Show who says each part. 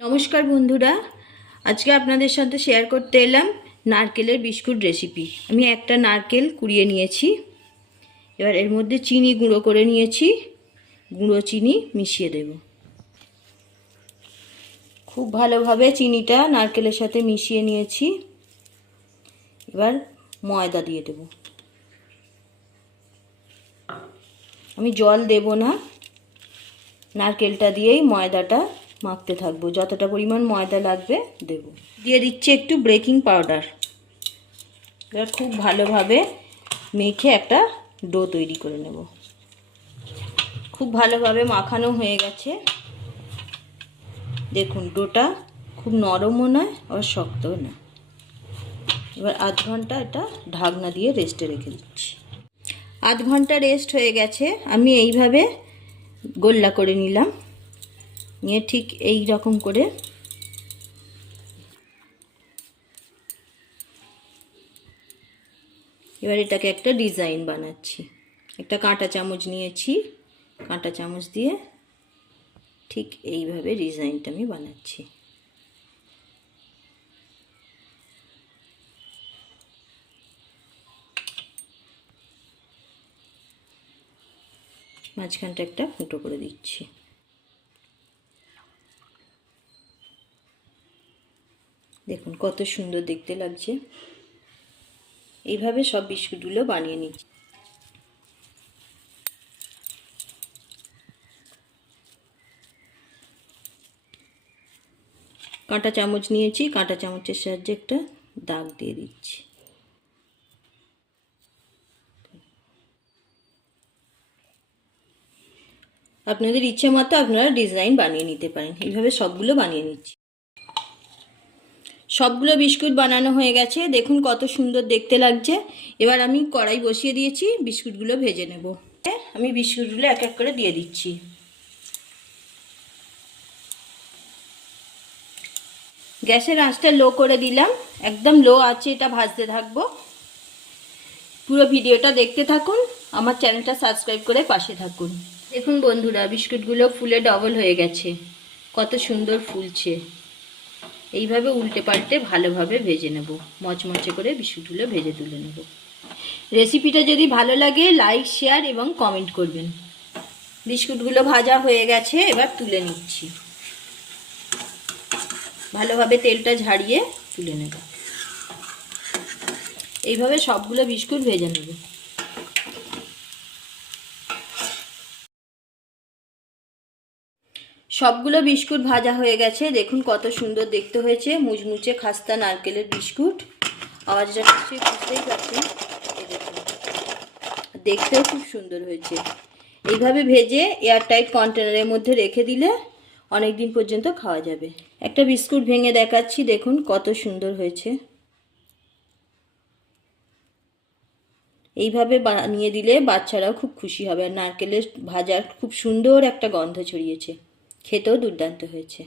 Speaker 1: নমস্কার বন্ধুরা, আজকে আপনাদের সাথে শেয়ার করতে এলাম নারকেলের বিস্কুট রেসিপি আমি একটা নারকেল কুড়িয়ে নিয়েছি, এবার এর মধ্যে চিনি গুঁড়ো করে নিয়েছি, গুঁড়ো চিনি মিশিয়ে দেব। খুব ভালোভাবে চিনিটা নারকেলের সাথে মিশিয়ে নিয়েছি, এবার ময়দা দিয়ে দেব। আমি জল দেব না, নারকেলটা দিয়েই ময়দাটা মাখতে থাকব। যতটা পরিমাণ ময়দা লাগবে, দেব। দিয়ে দিচ্ছি একটু বেকিং পাউডার এবার খুব ভালোভাবে মেখে একটা ডো তৈরি করে নেব। খুব ভালোভাবে মাখানো হয়ে গেছে। দেখুন ডোটা খুব নরমও নয় আবার শক্তও না এবার আধ ঘণ্টা এটা ঢাকনা দিয়ে রেস্টে রেখে দিচ্ছি। আধ ঘণ্টা রেস্ট হয়ে গেছে। আমি এইভাবে গোল্লা করে নিলাম। নিয়ে ঠিক এই রকম করে এবার এটাকে একটা ডিজাইন বানাচ্ছি। একটা কাঁটা চামচ নিয়েছি। কাঁটা চামচ দিয়ে ঠিক এইভাবে ডিজাইনটা আমি বানাচ্ছি। মাঝখানটা একটা ফুটো করে দিচ্ছি। দেখুন, কত সুন্দর দেখতে লাগছে। এইভাবে সব বিস্কুটগুলো বানিয়ে নিচ্ছি। কাঁটা চামচ নিয়েছি, কাঁটা চামচের সাহায্যে একটা দাগ দিয়ে দিচ্ছি। আপনাদের ইচ্ছে মতো আপনারা ডিজাইন বানিয়ে নিতে পারেন। এইভাবে সবগুলো বানিয়ে নিচ্ছি। সবগুলো বিস্কুট বানানো হয়ে গেছে। দেখুন কত সুন্দর দেখতে লাগছে। এবার আমি কড়াই বসিয়ে দিয়েছি, বিস্কুটগুলো ভেজে নেব। আমি বিস্কুটগুলো এক এক করে দিয়ে দিচ্ছি। গ্যাসের আঁচটা লো করে দিলাম। একদম লো আছে, এটা ভাজতে থাকব। পুরো ভিডিওটা দেখতে থাকুন, আমার চ্যানেলটা সাবস্ক্রাইব করে পাশে থাকুন। দেখুন বন্ধুরা, বিস্কুটগুলো ফুলে ডবল হয়ে গেছে। কত সুন্দর ফুলছে। এইভাবে উল্টে পাল্টে ভালোভাবে ভেজে নেব। মচমচে করে বিস্কুটগুলো ভেজে তুলে নেব। রেসিপিটা যদি ভালো লাগে, লাইক, শেয়ার এবং কমেন্ট করবেন। বিস্কুটগুলো ভাজা হয়ে গেছে, এবার তুলে নিচ্ছি। ভালোভাবে তেলটা ঝাড়িয়ে তুলে নেব। এইভাবে সবগুলো বিস্কুট ভেজে নেব। সবগুলো বিস্কুট ভাজা হয়ে গেছে। দেখুন কত সুন্দর দেখতে হয়েছে। মুচমুচে খাস্তা নারকেলের বিস্কুট। আওয়াজটা নিশ্চয়ই বুঝতেই পারছেন? দেখতেও খুব সুন্দর হয়েছে। এইভাবে ভেজে এয়ারটাইট কন্টেনারের মধ্যে রেখে দিলে অনেক দিন পর্যন্ত খাওয়া যাবে। একটা বিস্কুট ভেঙে দেখাচ্ছি, দেখুন কত সুন্দর হয়েছে। এইভাবে বানিয়ে দিলে বাচ্চারাও খুব খুশি হবে। আর নারকেলের ভাজার খুব সুন্দর একটা গন্ধ ছড়িয়েছে। খেতেও দুর্দান্ত হয়েছে।